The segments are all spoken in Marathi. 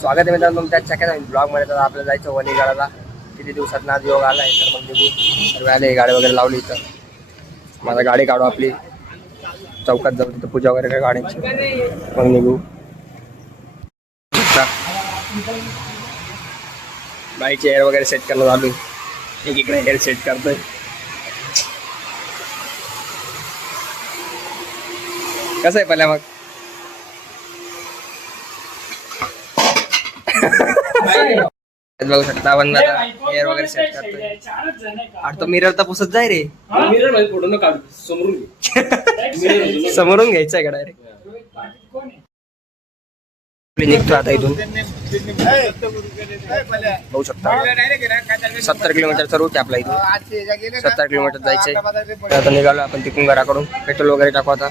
स्वागत आहे मित्रांनो तुमच्या चॅनल ब्लॉग मध्ये. तर आपल्याला जायचं वणीगडाला. किती दिवसात आज योग आलाय तर मग निघू. सर्व आले, गाडी वगैरे लावली इथं. माझा गाडी काढू आपली, चौकात जाऊ, तिथं पूजा वगैरे काय गाड्यांची, मग निघू. बाईकचे एअर वगैरे सेट करणं चालू. एक इकडे एअर सेट करतोय. कसं आहे पहिल्या मग बघू शकता आपण एअर वगैरे सेट करतोय. अरे तो मिरर तर पुसत जाय रे. मिरर मध्ये फोटो न काढू, समोरून समोरून घ्यायचं आहे का डायरेक्ट. निघतो आता इथून. बघू शकता 70 किलोमीटरचा रूट आहे आपला इथून. 70 किलोमीटर जायचंय. आता निघालो आपण तिकडून घराकडून. पेट्रोल वगैरे टाकू. आता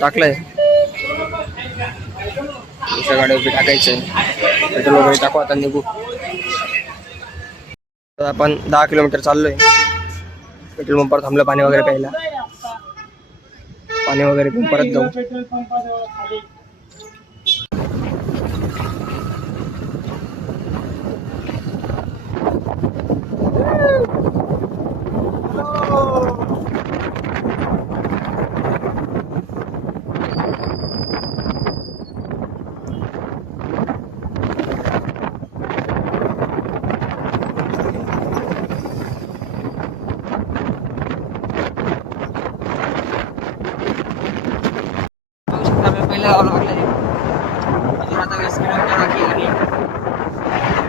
टाकलंय, दुसऱ्या गाडीवर टाकायचंय. पेट्रोल वगैरे टाकू. आता निघू. आपण 10 किलोमीटर चाललोय. पेट्रोल पंपावर थांबलं पाणी वगैरे प्यायला. पाणी वगैरे पिऊन परत जाऊ. पहिला जावं लागलं. अजून आता 20 किलोमीटर बाकी आहे.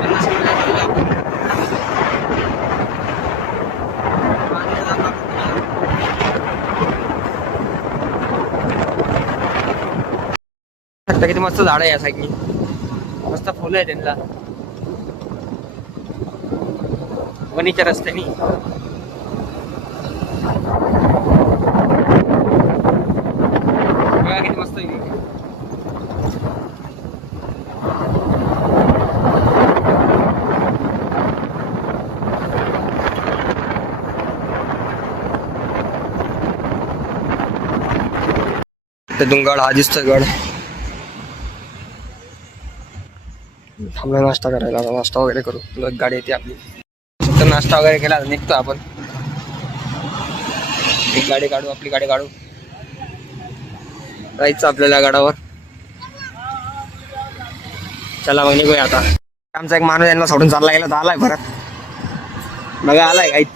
50 किलोमीटर किती मस्त झाड आहे या साईडनी. मस्त फुलं आहे त्यांना वणीच्या रस्त्यानी. बघा किती मस्त आहे. डोंगर हा दिसतोय गड. थांबलो नाश्ता करायला. नाश्ता वगैरे करू. गाडी येते आपली. तर नाश्ता वगैरे केला निघतो आपण. एक गाडी काढू, आपली गाडी काढू. जायचं आपल्याला गडावर. चला मग निघूया आता. आमचा एक माणूस यांना सोडून चालला गेला तर आलाय परत. बघा आलाय काहीच.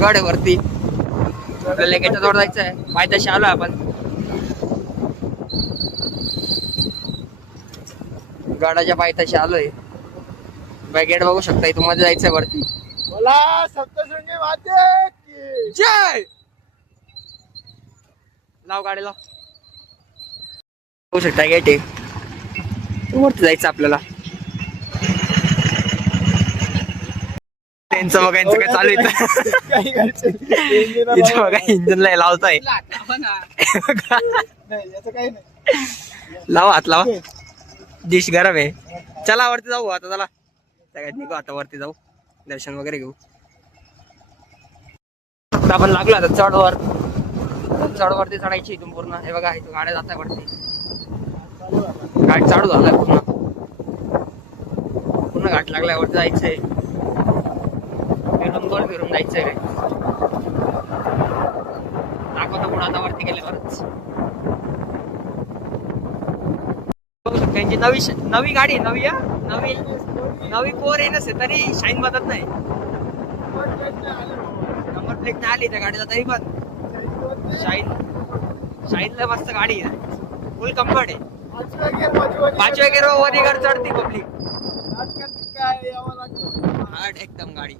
गड आहे वरती. आपल्याला लेक्याच्या जवळ जायचं आहे. पायथ्याशी आलो आपण. गडाच्या पायथ्याशी आलोय. गेट बघू शकता. इथून मध्ये जायचंय वरती. मला सप्तशृंगी माते की जय. लाव गाडी लाव. बघू शकता गेट आहे. वरती जायचं आपल्याला. त्यांचं बघा, यांचं काय चालू आहे इथं बघा. इंजिनला लावताय. लावा हात लावा. डिश गरम आहे. चला वरती जाऊ आता. चला सगळ्यात निघू आता वरती जाऊ. दर्शन वगैरे घेऊ. आपण लागलो आता चढवर. चढवरती चढायची इथून पूर्ण. हे बघा इथून गाड्या जात आहे वरती. घाट चालू झालाय पूर्ण. पूर्ण घाट लागलाय. वरती जायचंय. गोल फिरून जायचंय. दाखवतो पुढे आता वरती गेल्यावरच. त्यांची नवी गाडी. नवी कोर आहे नसे तरी शाईन बदलत नाही. नंबर प्लेट नाही आली त्या गाडीला तरी पण शाईनला मस्त गाडी आहे. फुल कम्फर्ट आहे. 5व्या गेअरवर वणीगड चढती पब्लिक. हार्ड एकदम गाडी.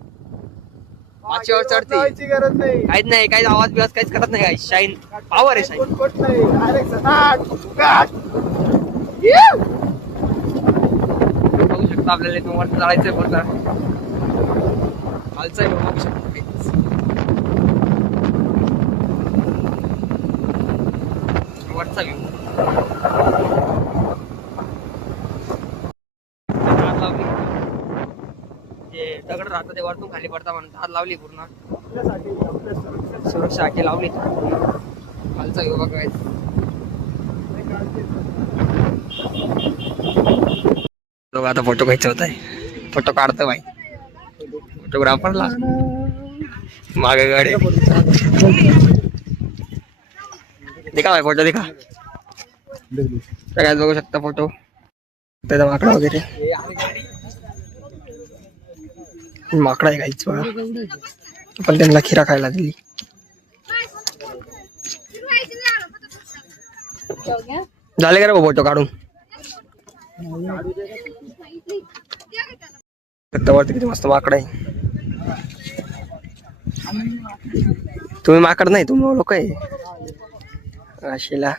5व्यावर चढते. गरज नाही. काहीच नाही. काही आवाज बिवाज काहीच करत नाही. काही शाईन पॉवर आहे. शाईन बघू शकता. आपल्याला इथून वरती चढायचंय पूर्ण. खालचं आहे बघू शकता. वरचा व्ह्यू. दगड राहतं ते वरतून खाली पडता म्हणून हात लावली पूर्ण. सुरक्षा लावली. खालचा योगा काय लोक आता फोटो घ्यायचा होत आहे. फोटो काढतो भाई फोटोग्राफरला मागे गाडी दिखा भाई फोटो दिखा काय बघू शकता फोटो त्याचा माकडा वगैरे माकडा आहे काहीच बघा पण त्यांना खिरा खायला दिली. झाले का रे फोटो काढून वरती किती मस्त माकड आहे. तुम्ही माकड नाही तुम्ही लोक आहे अशीला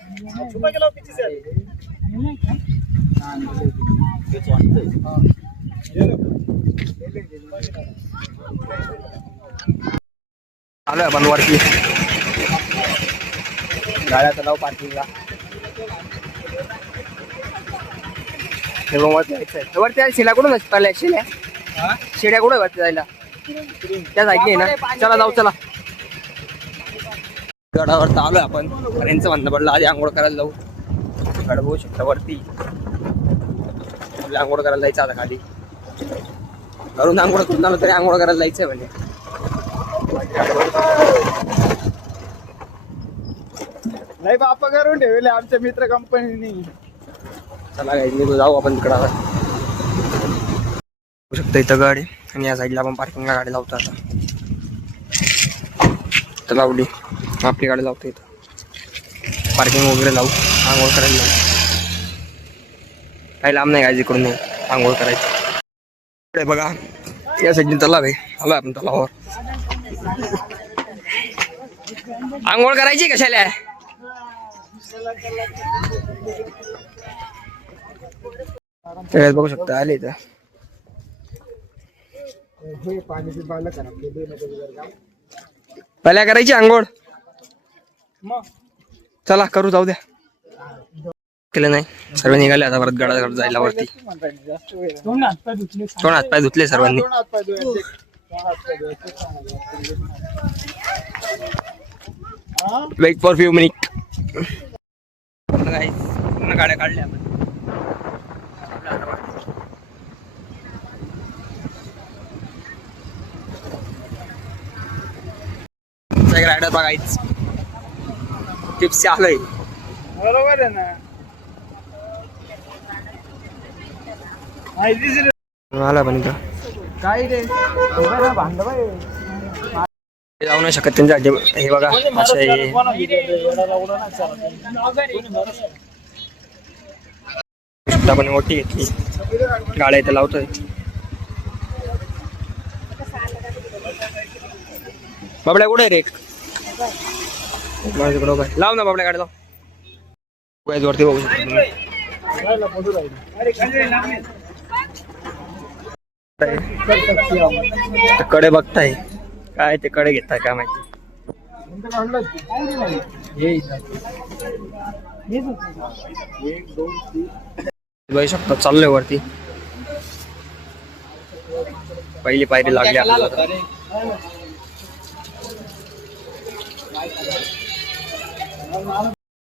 आलोय आपण वरती गाड्याचं नाव पार्किंगला वरती शिला कुठून शिल्या शिड्या कुठे वरती जायला त्या साईडने ना. चला जाऊ चला गडावर आलोय आपण. यांचं म्हणणं पडलं आधी आंघोळ करायला जाऊ. गड बघू शकता वरती आंघोळ करायला जायचं आता खाली घरून आंघोळ करून आलो तरी आंघोळ करायला जायचंय म्हणजे. नाही बापा करून ठेवले आमच्या मित्र कंपनीने. चला काय जाऊ आपण तिकडं आता. बघू शकता इथं गाडी आणि या साईडला आपण पार्किंगला गाडी लावतो आता. तर लावली आपली गाडी लावतो इथं पार्किंग वगैरे लावू आंघोळ करायला लावू. काही लांब नाही गाडी इकडून नाही आंघोळ करायची. बघा या साईडने तलाव आहे. आलो आपण तलावावर आंघोळ करायची कशाला बघू शकता आले इथं पहिल्या करायची आंघोळ. चला करू जाऊ द्या केलं नाही. सर्व निघाले आता परत गडावर जायला वरती. दोन हात पाय धुतले सर्वांनी. Wait for few minute. गाड्या काढल्या आपण. रायडर बघायच टिप्स आलोय बरोबर आहे ना. आला पण इथं काय रे भांडव जाऊ नाही शकत त्यांच्या हे बघा असे आपण मोठी घेतली गाड्या इथं लावतोय. बाबड्या कुठे रे लाव ना बाबड्या गाडी लाव. वरती बघू शकतो कडे बघताय काय ते कडे घेताय काय माहिती. बघू शकतो चाललोय वरती. पहिली पायरी लागली आपल्याला.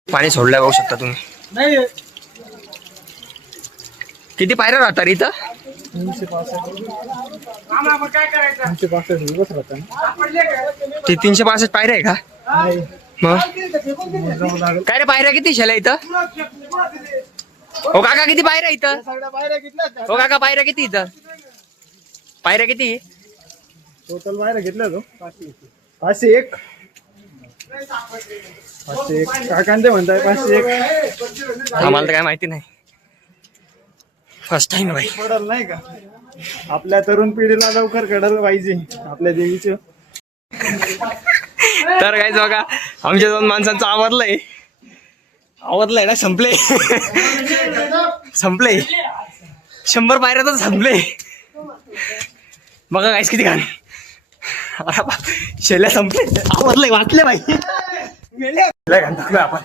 पाणी सोडलंय बघू शकता तुम्ही. किती पायऱ्या राहतात इथं. 365 पायऱ्या आहे का मग. काय रे पायऱ्या किती शाला इथं. हो काका किती पायऱ्या इथं. हो काका पायऱ्या किती इथं. पायऱ्या किती टोटल पायऱ्या घेतल्या तो 501 काय कांदे म्हणताय 501. आम्हाला तर काय माहिती नाही फर्स्ट टाइम भाई. पडल नाही का आपल्या तरुण पिढीला लवकर कळलं पाहिजे आपल्या देवीचं. तर काय बघा आमच्या 2 माणसांचं आवरलंय ना. संपले 100 पायऱ्या तर संपले. बघा काहीच किती घाण शेल्या संपले आवरलंय वाचले बाई. आपण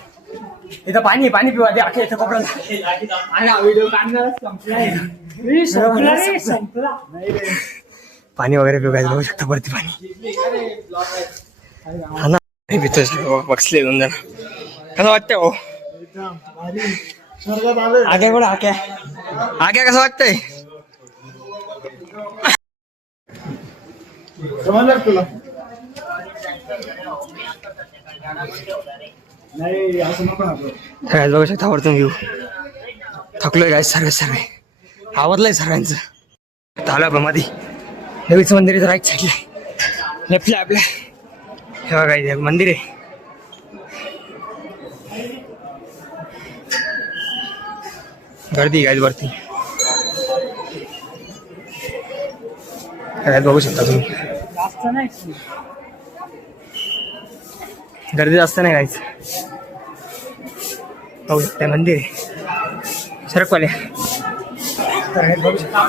इथं पाणी पिवा दे अख्या इथं कोपऱ्याला. व्हिडिओ पाणी वगैरे पिवायचं बघू शकता वरती पाणी. हा ना पितोय बघसले 2 जण. कसं वाटतंय हो एकदम भारी. स्वर्गात आलोय. आग्या कुठं आग्या आग्या कसं वाटतंय समजलं का तुला नाही असं नको ना आपलं. सगळ्यात बघू शकता वरतून घेऊ थकलोय काय सर्वे आवडलंय सगळ्यांचं आलो आपण मध्ये देवीचं मंदिर इथं राईट साईडला लेफ्टला आपल्या हे बघा इथे मंदिर आहे गर्दी काय वरती सगळ्यात बघू शकता तुम्ही जास्त नाही गर्दी जास्त नाही काहीच बघू शकता मंदिर आहे सरकवाले बघू शकता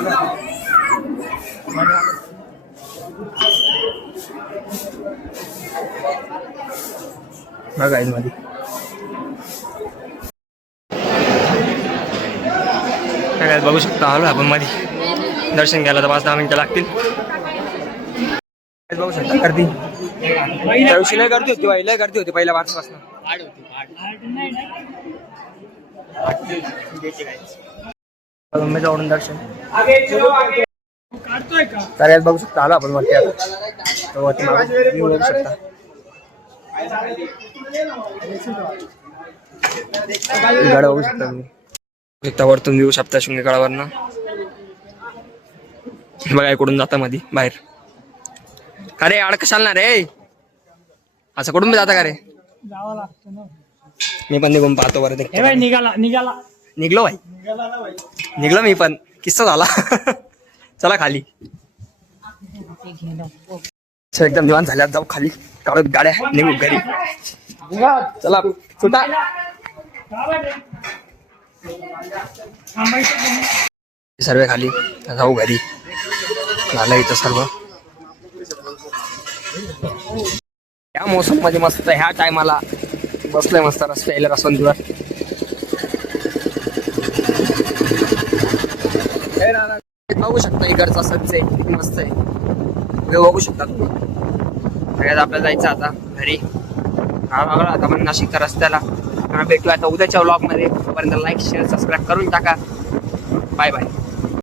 बघा मध्ये सगळ्यात बघू शकता आलो आपण मध्ये दर्शन घ्यायला तर 5-10 मिनिटं लागतील बघू शकता गर्दी त्या दिवशी लय गर्दी होती लय गर्दी होती पहिल्या वर्षापासून जाऊन दर्शन सगळ्यात बघू शकता आलो आपण वरती आता वरती बघू शकता गाडा बघू शकता तुम्ही एकदा वरतून येऊ शकता शृंगगडावरनं बघा इकडून जाता मध्ये बाहेर अरे आड कशाल ना रे असं कुठून जाता का रे जावं लागतं ना. मी पण निघून पाहतो बरं ते हे बाई निघाला निघलो भाई निघाला ना बाई. निघलो मी पण किस्सा झाला चला खाली चल एकदम निवांत झाल्यात जाऊ खाली काढत गाड्या निघू घरी चला सुटा सर्व खाली जाऊ घरी झालं इथं सर्व या मोसम मध्ये मस्त ह्या टायमाला बसलंय मस्त रस्त्याला रसवंतीवर बघू शकता इकडचा सज्ज आहे किती मस्त आहे बघू शकता तुम्ही सगळ्यात आपल्याला जायचं आता घरी हा बघा आता आपण नाशिकच्या रस्त्याला भेटूया आता उद्याच्या व्लॉग मध्ये तोपर्यंत लाईक शेअर सबस्क्राईब करून टाका बाय बाय